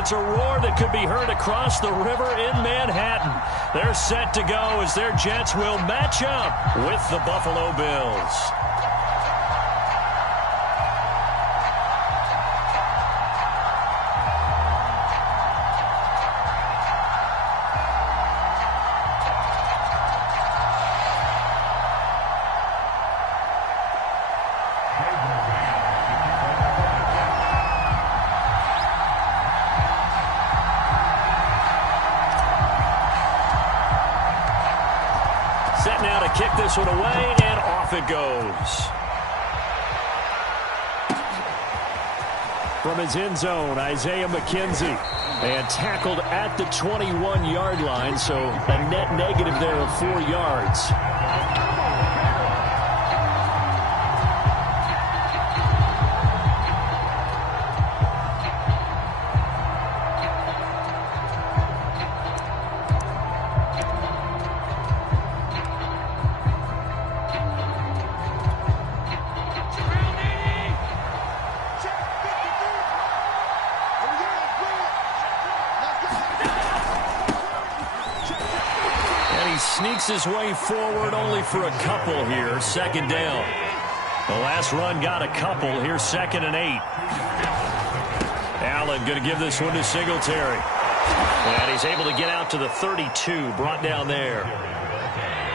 it's a roar that could be heard across the river in Manhattan. They're set to go as their Jets will match up with the Buffalo Bills. Set now to kick this one away, and off it goes. From his end zone, Isaiah McKenzie. And tackled at the 21-yard line, so a net negative there of 4 yards. Sneaks his way forward only for a couple here. Second down. The last run got a couple. Here's 2nd and 8. Allen going to give this one to Singletary. And he's able to get out to the 32. Brought down there.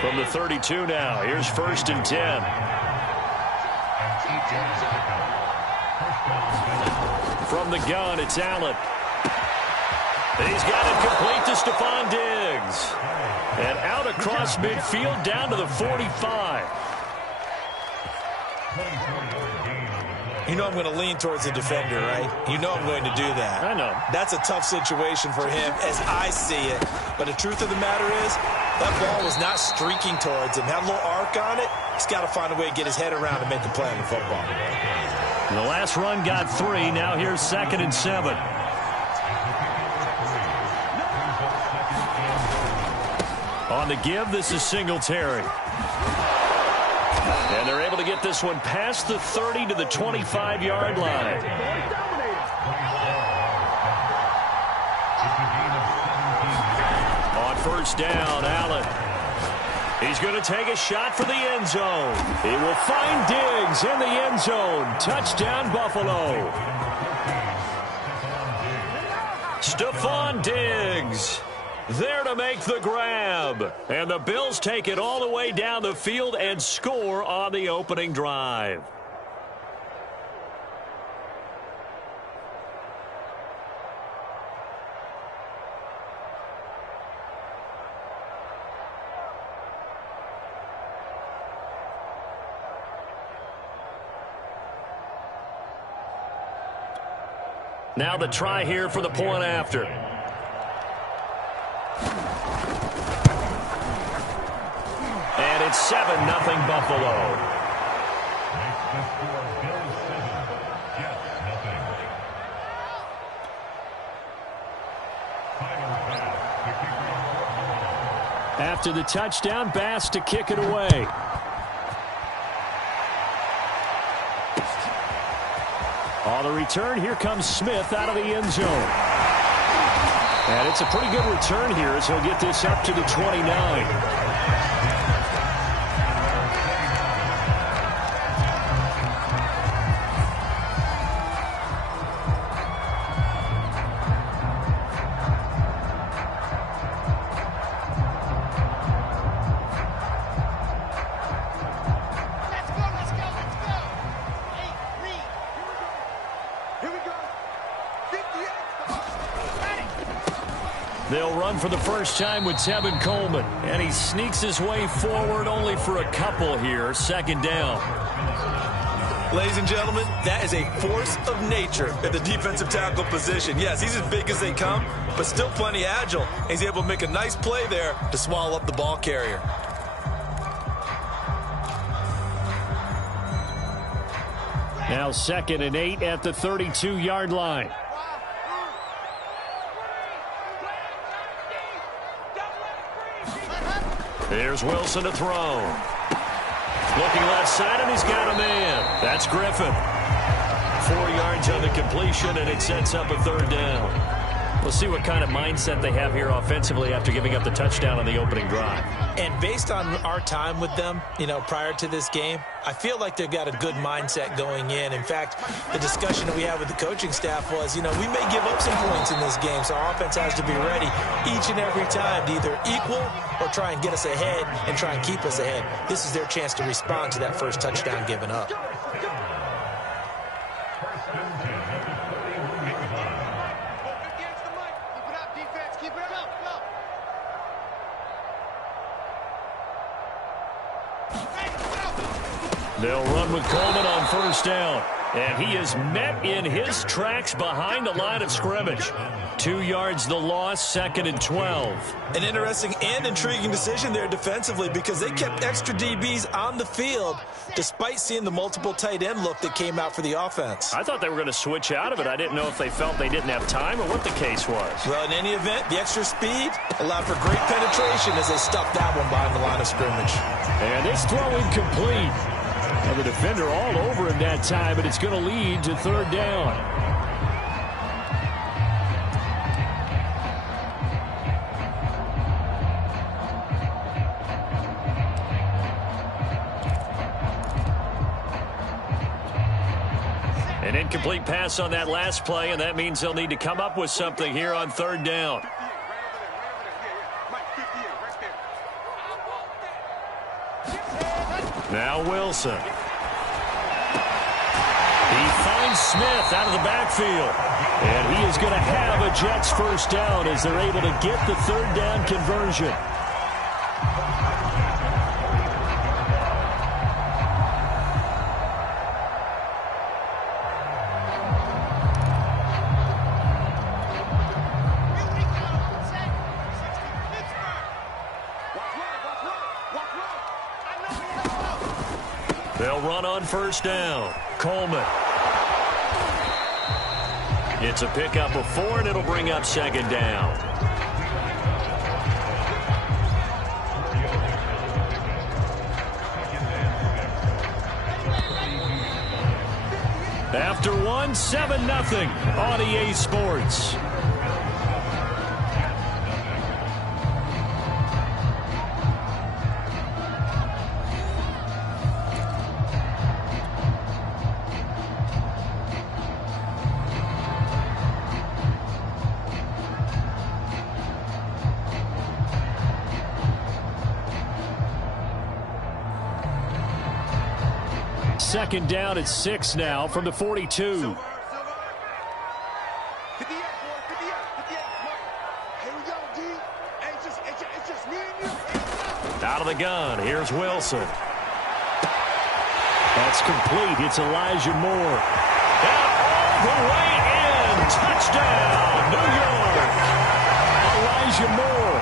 From the 32 now. Here's 1st and 10. From the gun, it's Allen. And he's got it complete to Stephon Diggs. And out across midfield down to the 45. You know I'm going to lean towards the defender, right? You know I'm going to do that. I know. That's a tough situation for him as I see it. But the truth of the matter is, that ball was not streaking towards him. Had a little arc on it. He's got to find a way to get his head around and make a play on the football. The last run got 3. Now here's 2nd and 7. On the give, this is Singletary. And they're able to get this one past the 30 to the 25-yard line. On 1st down, Allen. He's going to take a shot for the end zone. He will find Diggs in the end zone. Touchdown, Buffalo. Stephon Diggs there to make the grab. And the Bills take it all the way down the field and score on the opening drive. Now the try here for the point after. And it's 7-0 Buffalo. After the touchdown, Bass to kick it away. On the return, here comes Smith out of the end zone. And it's a pretty good return here as he'll get this up to the 29. They'll run for the first time with Tevin Coleman. And he sneaks his way forward only for a couple here. 2nd down. Ladies and gentlemen, that is a force of nature at the defensive tackle position. Yes, he's as big as they come, but still plenty agile. He's able to make a nice play there to swallow up the ball carrier. Now 2nd and 8 at the 32-yard line. There's Wilson to throw. Looking left side, and he's got a man. That's Griffin. 4 yards on the completion, and it sets up a 3rd down. We'll see what kind of mindset they have here offensively after giving up the touchdown on the opening drive. And based on our time with them, prior to this game, I feel like they've got a good mindset going in. In fact, the discussion that we had with the coaching staff was, we may give up some points in this game, so our offense has to be ready each and every time to either equal or try and get us ahead and try and keep us ahead. This is their chance to respond to that first touchdown given up. They'll run with Coleman on first down. And he is met in his tracks behind the line of scrimmage. 2 yards the loss, 2nd and 12. An interesting and intriguing decision there defensively because they kept extra DBs on the field despite seeing the multiple tight end look that came out for the offense. I thought they were going to switch out of it. I didn't know if they felt they didn't have time or what the case was. Well, in any event, the extra speed allowed for great penetration as they stuffed that one behind the line of scrimmage. And this throw incomplete. And the defender all over him that time, but it's going to lead to 3rd down. An incomplete pass on that last play, and that means they'll need to come up with something here on 3rd down. Now Wilson. He finds Smith out of the backfield. And he is going to have a Jets first down as they're able to get the 3rd down conversion. They'll run on first down. Coleman. It's a pickup of 4, and it'll bring up 2nd down. After 1, 7-0 on EA Sports. Second down at 6 now from the 42. Out of the gun, here's Wilson. That's complete. It's Elijah Moore. And all the way in. Touchdown, New York. Elijah Moore,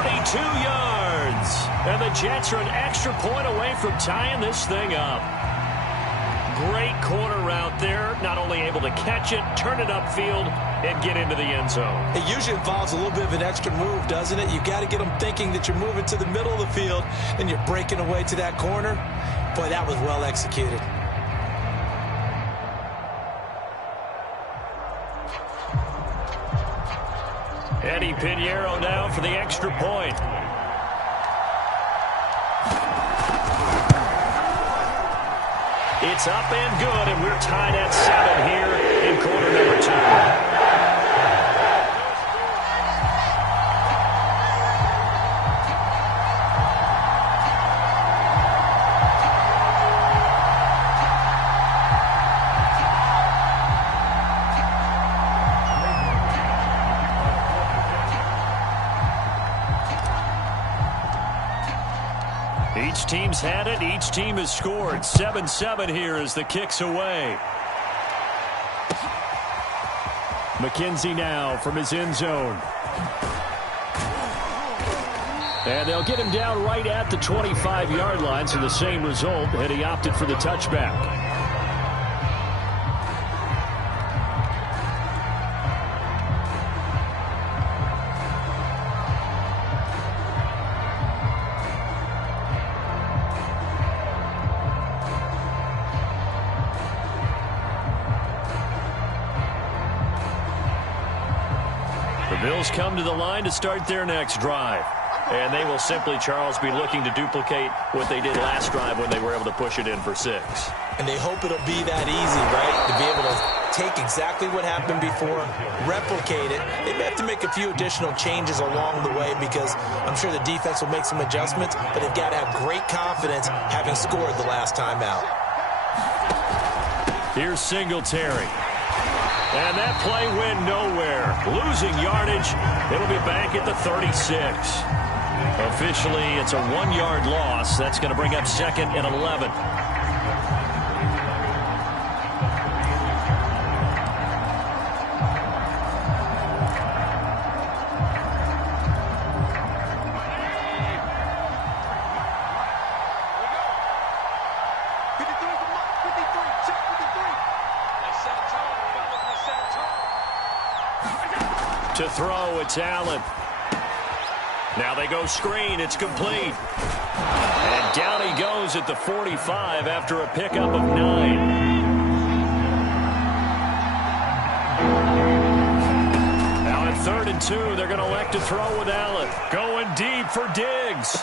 42 yards. And the Jets are an extra point away from tying this thing up. Great corner route there. Not only able to catch it, turn it upfield, and get into the end zone. It usually involves a little bit of an extra move, doesn't it? You got to get them thinking that you're moving to the middle of the field and you're breaking away to that corner. Boy, that was well executed. Eddie Pinheiro now for the extra point. It's up and good, and we're tied at 7 here in quarter number 2. Each team's had it. Each team has scored. 7-7 here as the kick's away. McKenzie now from his end zone. And they'll get him down right at the 25-yard line, so the same result, and he opted for the touchback. The Bills come to the line to start their next drive. And they will simply, Charles, be looking to duplicate what they did last drive when they were able to push it in for 6. And they hope it'll be that easy, right? To be able to take exactly what happened before, replicate it. They may have to make a few additional changes along the way because I'm sure the defense will make some adjustments, but they've got to have great confidence having scored the last time out. Here's Singletary. And that play went nowhere. Losing yardage. It'll be back at the 36. Officially, it's a 1-yard loss. That's going to bring up 2nd and 11. To throw, it's Allen. Now they go screen. It's complete. And down he goes at the 45 after a pickup of 9. Now at 3rd and 2, they're going to elect to throw with Allen. Going deep for Diggs.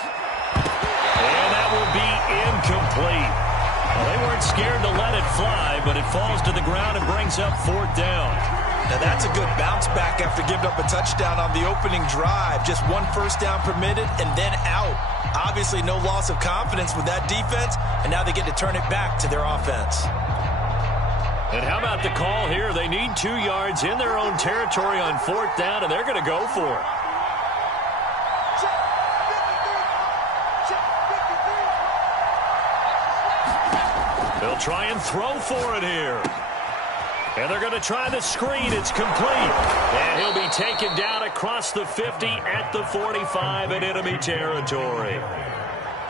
And that will be incomplete. Well, they weren't scared to let it fly, but it falls to the ground and brings up 4th down. Now that's a good bounce back after giving up a touchdown on the opening drive. Just 1 first down permitted and then out. Obviously no loss of confidence with that defense, and now they get to turn it back to their offense. And how about the call here? They need 2 yards in their own territory on 4th down, and they're going to go for it. They'll try and throw for it here. And they're going to try the screen. It's complete. And he'll be taken down across the 50 at the 45 in enemy territory.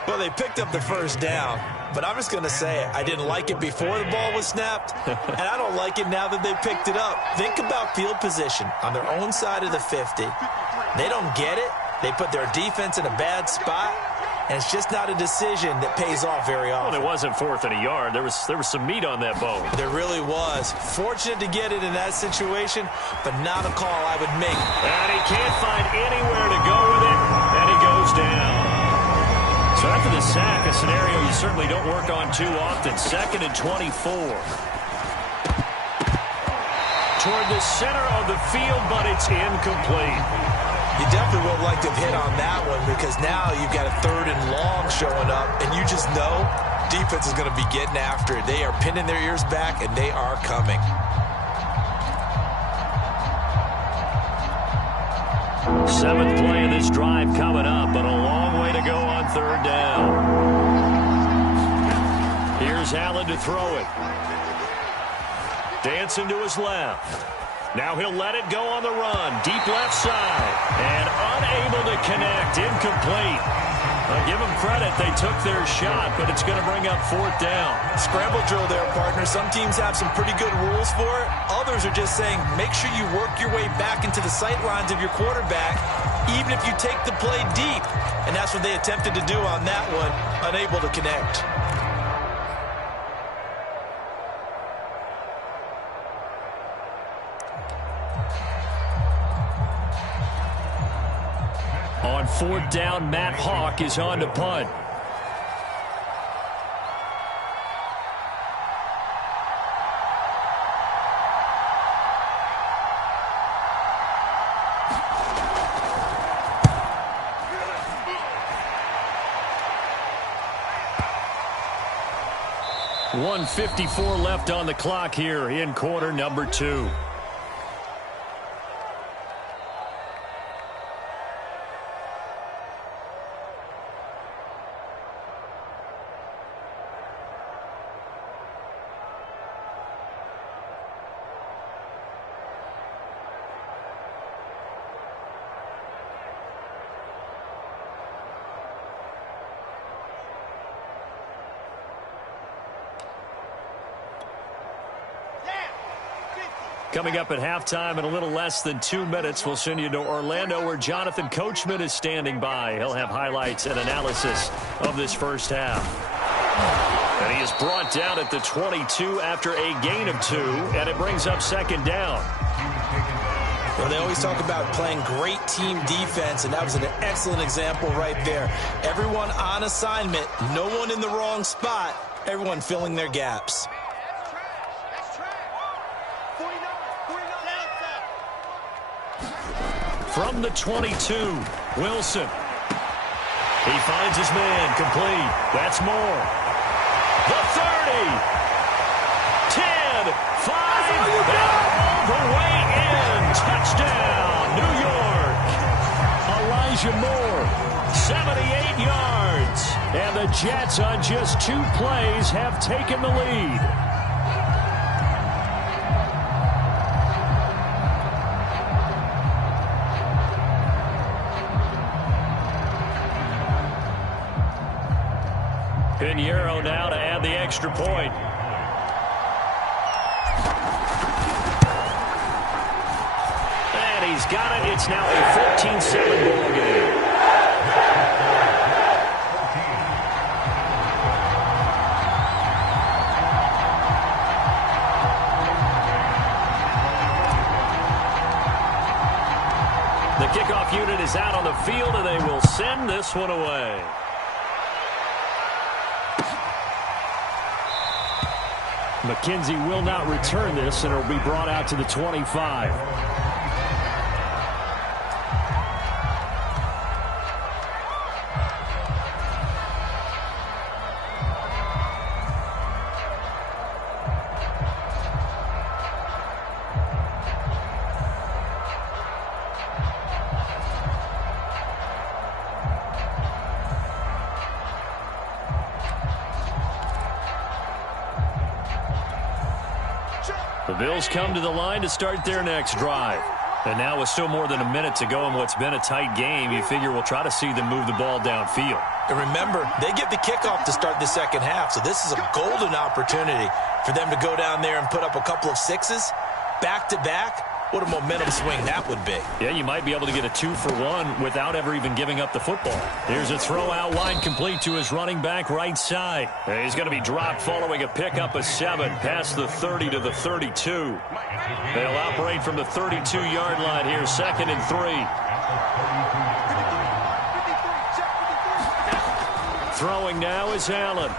Well, they picked up the first down, but I'm just going to say it. I didn't like it before the ball was snapped, and I don't like it now that they picked it up. Think about field position on their own side of the 50. They don't get it. They put their defense in a bad spot. And it's just not a decision that pays off very often. Well, it wasn't 4th and a yard. There was some meat on that bone. There really was. Fortunate to get it in that situation, but not a call I would make. And he can't find anywhere to go with it, and he goes down. So after the sack, a scenario you certainly don't work on too often. 2nd and 24. Toward the center of the field, but it's incomplete. You definitely would like to have hit on that one because now you've got a 3rd and long showing up, and you just know defense is going to be getting after it. They are pinning their ears back, and they are coming. Seventh play of this drive coming up, but a long way to go on 3rd down. Here's Allen to throw it. Dancing to his left. Now he'll let it go on the run. Deep left side. And unable to connect. Incomplete. Give them credit. They took their shot, but it's going to bring up 4th down. Scramble drill there, partner. Some teams have some pretty good rules for it. Others are just saying, make sure you work your way back into the sight lines of your quarterback, even if you take the play deep. And that's what they attempted to do on that one. Unable to connect. On 4th down, Matt Hawk is on to punt. .154 left on the clock here in quarter number 2. Coming up at halftime in a little less than 2 minutes, we'll send you to Orlando where Jonathan Coachman is standing by. He'll have highlights and analysis of this first half. And he is brought down at the 22 after a gain of 2, and it brings up 2nd down. Well, they always talk about playing great team defense, and that was an excellent example right there. Everyone on assignment, no one in the wrong spot, everyone filling their gaps. From the 22, Wilson. He finds his man, complete. That's more. The 30. 10, 5, and all the way in. Touchdown, New York. Elijah Moore, 78 yards. And the Jets on just 2 plays have taken the lead. Pinheiro now to add the extra point. And he's got it. It's now a 14-7 ball game. The kickoff unit is out on the field, and they will send this one away. McKenzie will not return this, and it will be brought out to the 25. The Bills come to the line to start their next drive. And now with still more than a minute to go in what's been a tight game, you figure we'll try to see them move the ball downfield. And remember, they get the kickoff to start the second half, so this is a golden opportunity for them to go down there and put up a couple of sixes back-to-back. What a momentum swing that would be. Yeah, you might be able to get a 2-for-1 without ever even giving up the football. Here's a throw out wide, complete to his running back right side. He's going to be dropped following a pickup of 7 past the 30 to the 32. They'll operate from the 32-yard line here, 2nd and 3. Throwing now is Allen.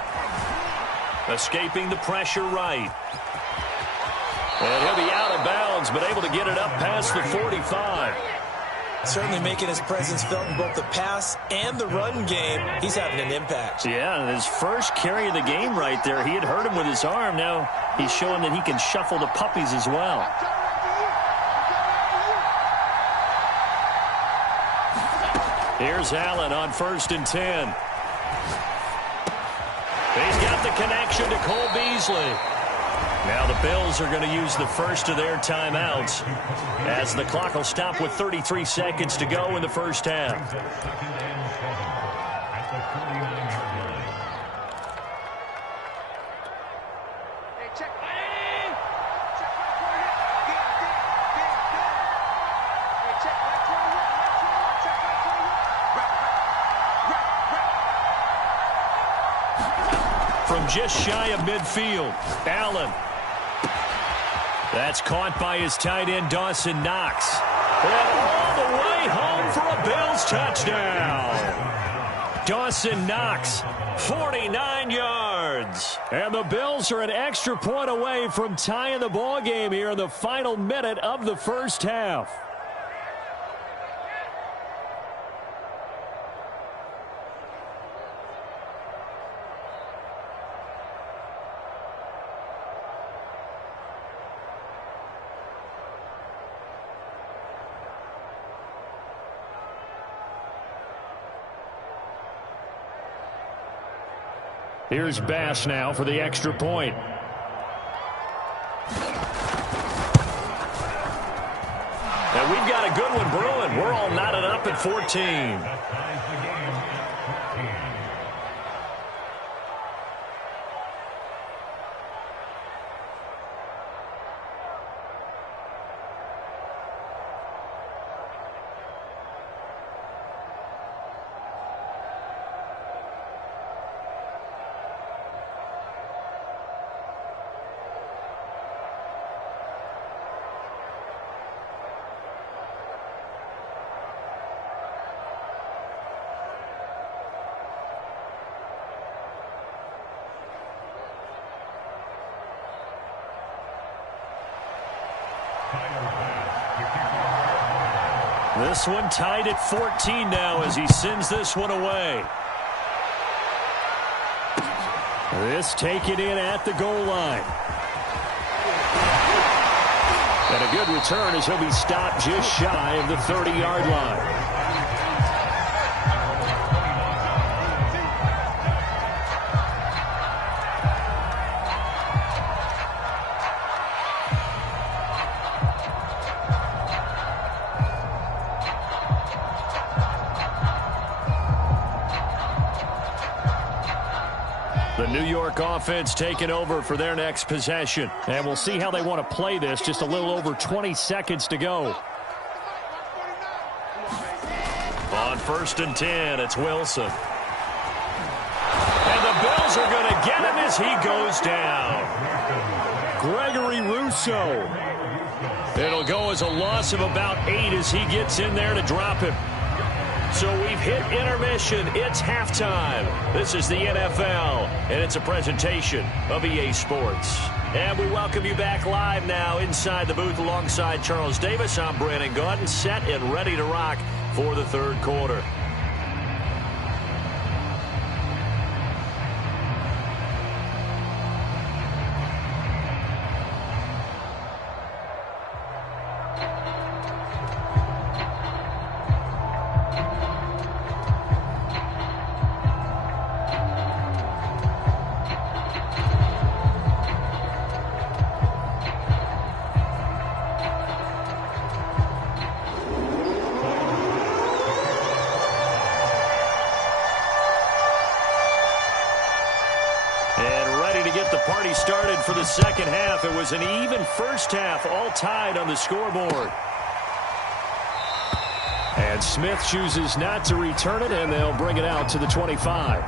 Escaping the pressure right. And he'll be out of bounds, but able to get it up past the 45. Certainly making his presence felt in both the pass and the run game. He's having an impact. Yeah, and his first carry of the game right there, he had hurt him with his arm. Now he's showing that he can shuffle the puppies as well. Here's Allen on 1st and 10. He's got the connection to Cole Beasley. Now the Bills are going to use the first of their timeouts as the clock will stop with 33 seconds to go in the first half. From just shy of midfield, Allen. That's caught by his tight end, Dawson Knox. And all the way home for a Bills touchdown. Dawson Knox, 49 yards. And the Bills are an extra point away from tying the ball game here in the final minute of the first half. Here's Bass now for the extra point. And we've got a good one brewing. We're all knotted up at 14. This one tied at 14 now as he sends this one away. This taken in at the goal line. And a good return as he'll be stopped just shy of the 30-yard line. The New York offense taking over for their next possession. And we'll see how they want to play this. Just a little over 20 seconds to go. On 1st and 10, it's Wilson. And the Bills are going to get him as he goes down. Gregory Rousseau. It'll go as a loss of about 8 as he gets in there to drop him. So we've hit intermission. It's halftime. This is the NFL, and it's a presentation of EA Sports. And we welcome you back live now inside the booth alongside Charles Davis. I'm Brandon Gaudin, set and ready to rock for the third quarter. Started for the second half. It was an even first half, all tied on the scoreboard. And Smith chooses not to return it, and they'll bring it out to the 25.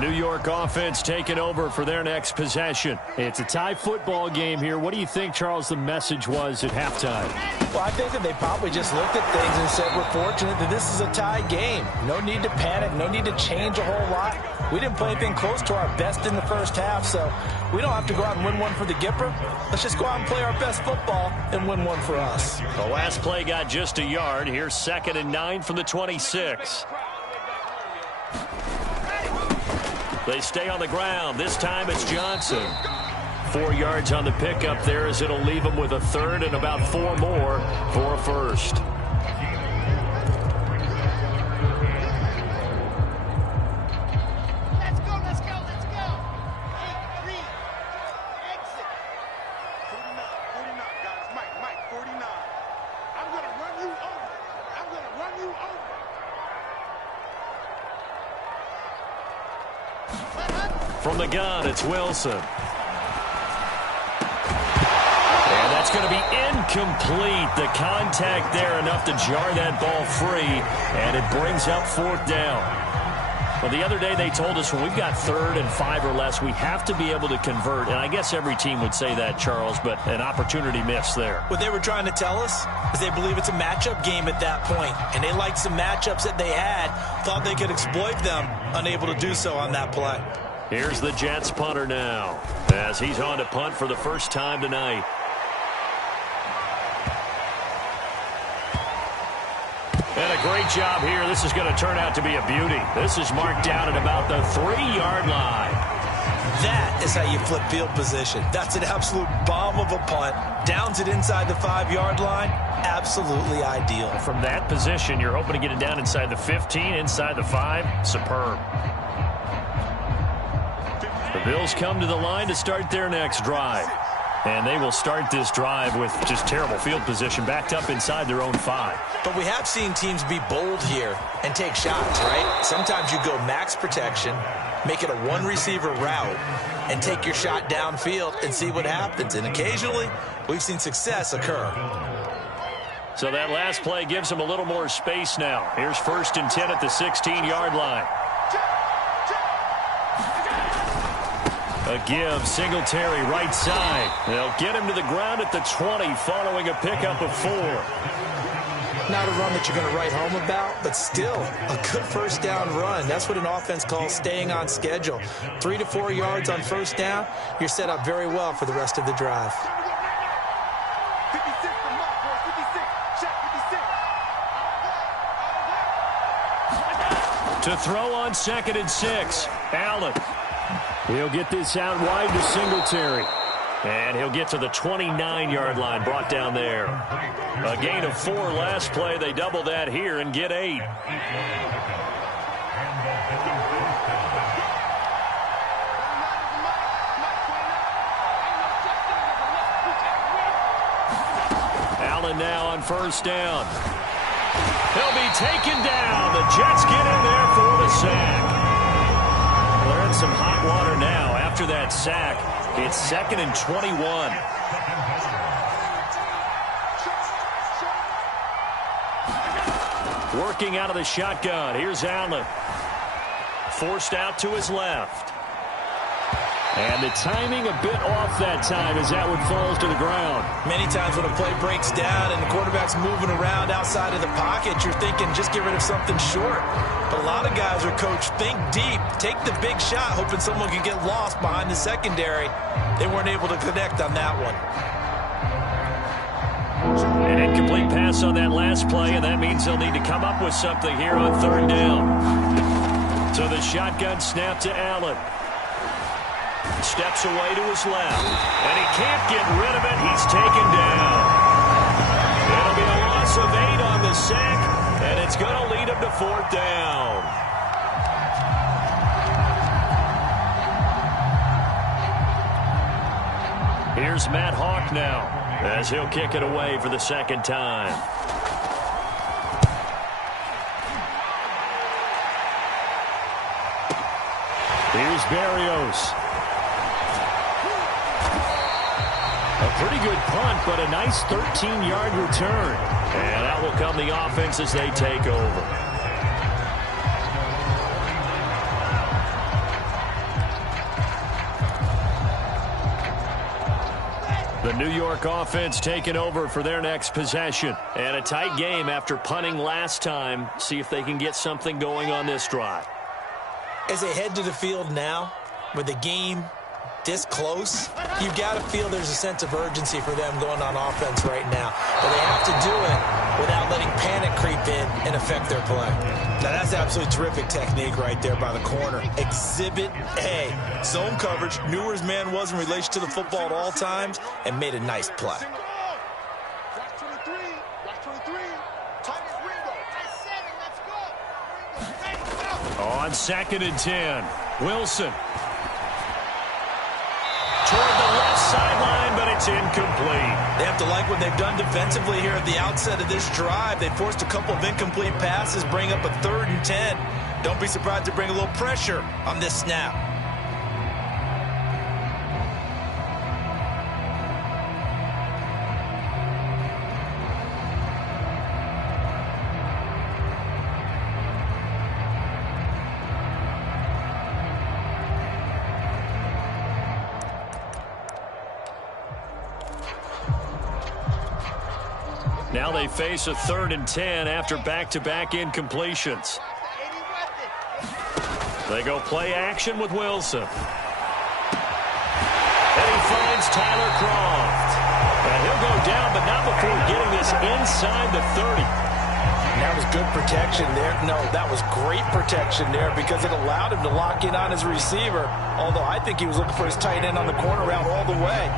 New York offense taking over for their next possession. It's a tie football game here. What do you think, Charles, the message was at halftime? Well, I think that they probably just looked at things and said, we're fortunate that this is a tie game. No need to panic. No need to change a whole lot. We didn't play anything close to our best in the first half, so we don't have to go out and win one for the Gipper. Let's just go out and play our best football and win one for us. The last play got just a yard. Here's 2nd and 9 from the 26. They stay on the ground. This time it's Johnson. 4 yards on the pickup there as it'll leave them with a third and about 4 more for a first. Let's go, let's go, let's go. 8-3. Exit. 49, guys. Mike, 49. I'm going to run you over. I'm going to run you over. From the gun, it's Wilson. And that's going to be incomplete. The contact there enough to jar that ball free, and it brings up 4th down. Well, the other day they told us when we've got 3rd and 5 or less, we have to be able to convert. And I guess every team would say that, Charles, but an opportunity missed there. What they were trying to tell us is they believe it's a matchup game at that point, and they liked some matchups that they had, thought they could exploit them, unable to do so on that play. Here's the Jets punter now as he's on to punt for the first time tonight. And a great job here. This is going to turn out to be a beauty. This is marked down at about the 3-yard line. That is how you flip field position. That's an absolute bomb of a punt. Downs it inside the 5-yard line. Absolutely ideal. From that position, you're hoping to get it down inside the 15, inside the 5. Superb. The Bills come to the line to start their next drive. And they will start this drive with just terrible field position, backed up inside their own 5. But we have seen teams be bold here and take shots, right? Sometimes you go max protection, make it a one-receiver route, and take your shot downfield and see what happens. And occasionally, we've seen success occur. So that last play gives them a little more space now. Here's 1st and 10 at the 16-yard line. A give, Singletary right side. They'll get him to the ground at the 20 following a pickup of 4. Not a run that you're going to write home about, but still a good first down run. That's what an offense calls staying on schedule. 3 to 4 yards on first down, you're set up very well for the rest of the drive. 56 for Mark, boy. 56. Check 56. To throw on 2nd and 6. Allen. He'll get this out wide to Singletary. And he'll get to the 29-yard line, brought down there. A gain of 4 last play. They double that here and get 8. Allen now on first down. He'll be taken down. The Jets get in there for the sack. Well, they're in some hot water now after that sack. It's 2nd and 21. Working out of the shotgun. Here's Allen. Forced out to his left. And the timing a bit off that time as that one falls to the ground. Many times when a play breaks down and the quarterback's moving around outside of the pocket, you're thinking just get rid of something short. But a lot of guys are coached, think deep, take the big shot, hoping someone can get lost behind the secondary. They weren't able to connect on that one. An incomplete pass on that last play, and that means they'll need to come up with something here on 3rd down. So the shotgun snap to Allen. Steps away to his left, and he can't get rid of it. He's taken down. It'll be a loss of 8 on the sack, and it's going to lead him to 4th down. Here's Matt Hawk now, as he'll kick it away for the 2nd time. Here's Berrios. A pretty good punt, but a nice 13-yard return. And out will come the offense as they take over. The New York offense taking over for their next possession. And a tight game after punting last time. See if they can get something going on this drive. As they head to the field now, with the game this close, you've got to feel there's a sense of urgency for them going on offense right now. But they have to do it without letting panic creep in and affect their play. Now, that's absolutely terrific technique right there by the corner. Exhibit A. Zone coverage, knew where his man was in relation to the football at all times, and made a nice play. Watch 23. Watch 23. Tight as window. Tight 7. Let's go. On 2nd and 10, Wilson. Toward the left sideline, but it's incomplete. They have to like what they've done defensively here at the outset of this drive. They forced a couple of incomplete passes, bring up a 3rd and 10. Don't be surprised to bring a little pressure on this snap. Now they face a 3rd and 10 after back-to-back incompletions. They go play action with Wilson. And he finds Tyler Croft. And he'll go down, but not before getting this inside the 30. That was good protection there. No, that was great protection there because it allowed him to lock in on his receiver. Although I think he was looking for his tight end on the corner route all the way.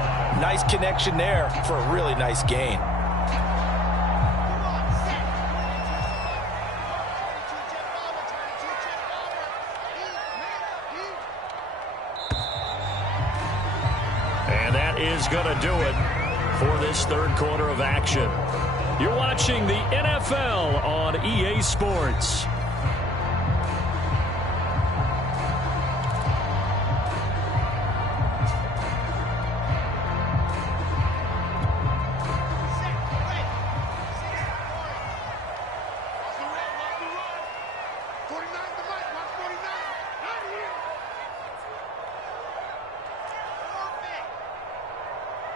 Nice connection there for a really nice gain. Is going to do it for this 3rd quarter of action. You're watching the NFL on EA Sports.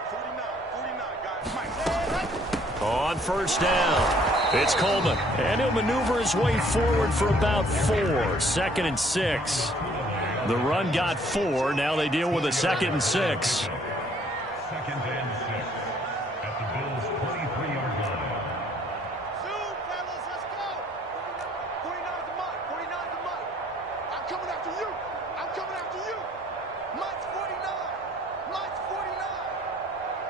49, guys. Mike. On first down, it's Coleman. And he'll maneuver his way forward for about 4. 2nd and 6. The run got 4. Now they deal with a 2nd and 6. 2nd and 6 at the Bills' 23-yard line. Zoom, fellas, let's go. 49's the mark. 49's the mark. I'm coming after you. I'm coming after you. Mike's 49. Mike's 49.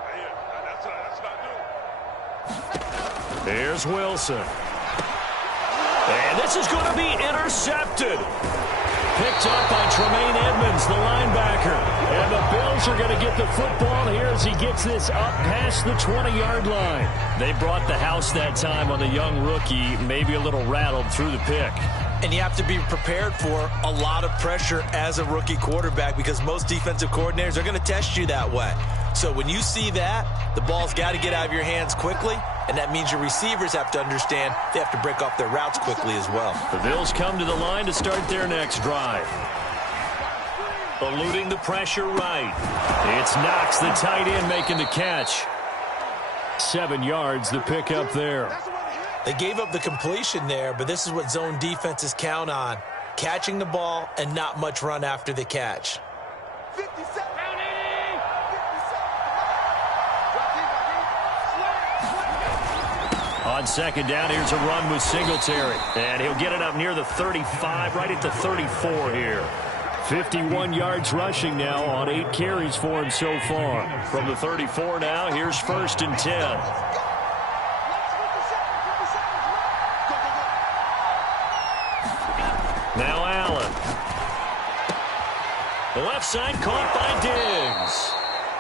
Hey, that's not doing. Here's Wilson. And this is going to be intercepted. Picked up by Tremaine Edmonds, the linebacker. And the Bills are going to get the football here as he gets this up past the 20-yard line. They brought the house that time on the young rookie, maybe a little rattled through the pick. And you have to be prepared for a lot of pressure as a rookie quarterback because most defensive coordinators are going to test you that way. So when you see that, the ball's got to get out of your hands quickly, and that means your receivers have to understand they have to break off their routes quickly as well. The Bills come to the line to start their next drive. Eluding the pressure right. It's Knox, the tight end, making the catch. 7 yards, the pickup there. They gave up the completion there, but this is what zone defenses count on. Catching the ball and not much run after the catch. 57. On 2nd down, here's a run with Singletary. And he'll get it up near the 35, right at the 34 here. 51 yards rushing now on 8 carries for him so far. From the 34 now, here's 1st and 10. Now Allen. The left side caught by Diggs.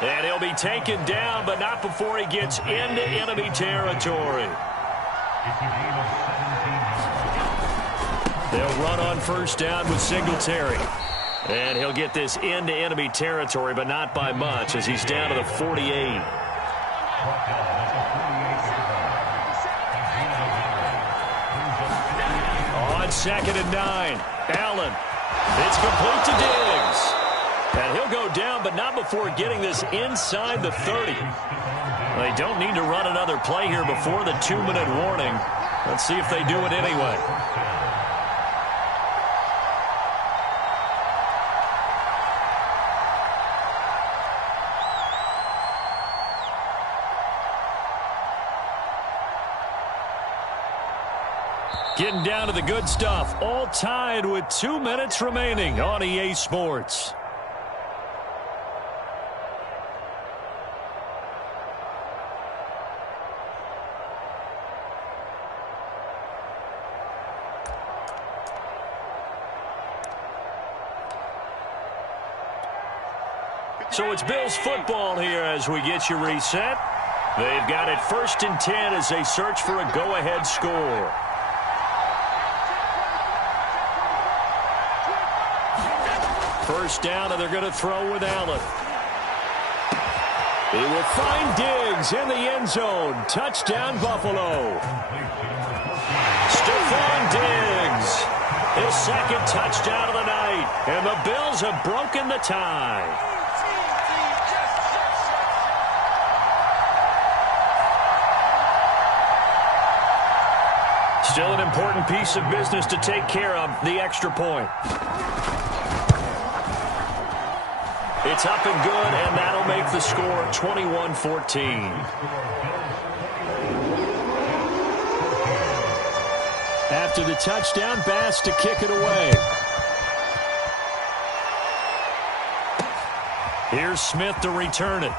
And he'll be taken down, but not before he gets into enemy territory. They'll run on 1st down with Singletary. And he'll get this into enemy territory, but not by much as he's down to the 48. On 2nd and 9, Allen. It's complete to Diggs. And he'll go down, but not before getting this inside the 30. They don't need to run another play here before the 2-minute warning. Let's see if they do it anyway. Getting down to the good stuff. All tied with 2 minutes remaining on EA Sports. So it's Bills football here as we get you reset. They've got it 1st and 10 as they search for a go-ahead score. First down, and they're going to throw with Allen. He will find Diggs in the end zone. Touchdown, Buffalo. Stephon Diggs. His 2nd touchdown of the night. And the Bills have broken the tie. Still an important piece of business to take care of, the extra point. It's up and good, and that'll make the score 21-14. After the touchdown, Bass to kick it away. Here's Smith to return it.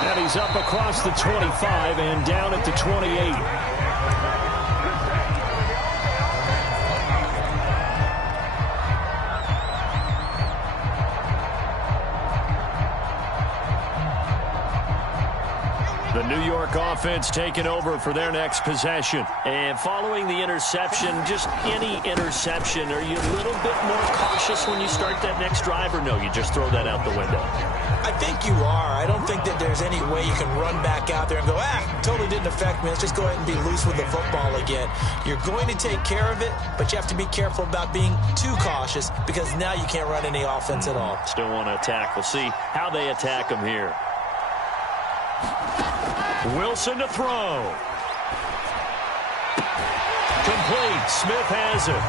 And he's up across the 25 and down at the 28. The New York offense taking over for their next possession. And following the interception, just any interception, are you a little bit more cautious when you start that next drive, or no, you just throw that out the window? I think you are. are. I don't think that there's any way you can run back out there and go, totally didn't affect me. Let's just go ahead and be loose with the football again. You're going to take care of it, but you have to be careful about being too cautious because now you can't run any offense at all. Still want to attack. We'll see how they attack him here. Wilson to throw. Complete. Smith has it.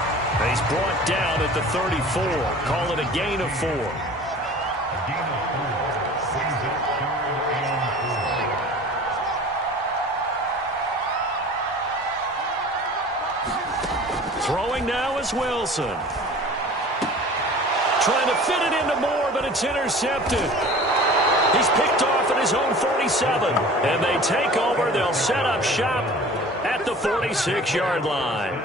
He's brought down at the 34. Call it a gain of 4. Throwing now is Wilson. Trying to fit it into Moore, but it's intercepted. He's picked off at his own 47. And they take over. They'll set up shop at the 46-yard line.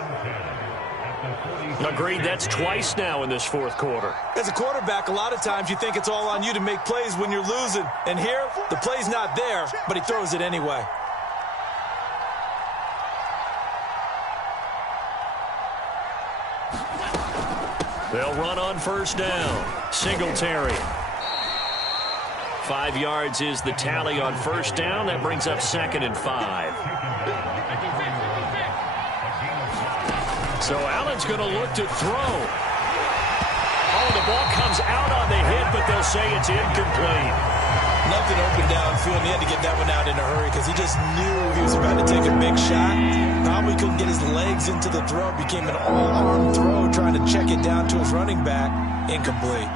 Agreed, that's twice now in this fourth quarter. As a quarterback, a lot of times you think it's all on you to make plays when you're losing. And here, the play's not there, but he throws it anyway. They'll run on first down. Singletary. 5 yards is the tally on first down. That brings up 2nd and 5. So Allen's going to look to throw. Oh, the ball comes out on the hit, but they'll say it's incomplete. Nothing open downfield, and he had to get that one out in a hurry because he just knew he was about to take a big shot. Probably couldn't get his legs into the throw. Became an all-arm throw, trying to check it down to his running back. Incomplete.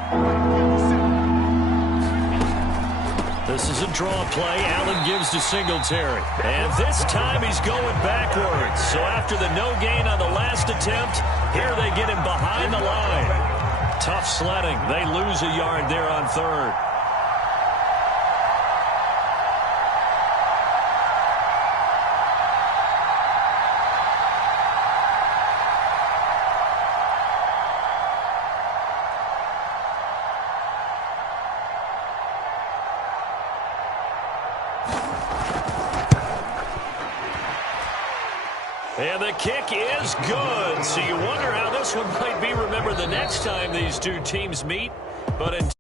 This is a draw play. Allen gives to Singletary. And this time he's going backwards. So after the no gain on the last attempt, here they get him behind the line. Tough sledding. They lose a yard there on third. And the kick is good. So you wonder how this one might be remembered the next time these two teams meet. But in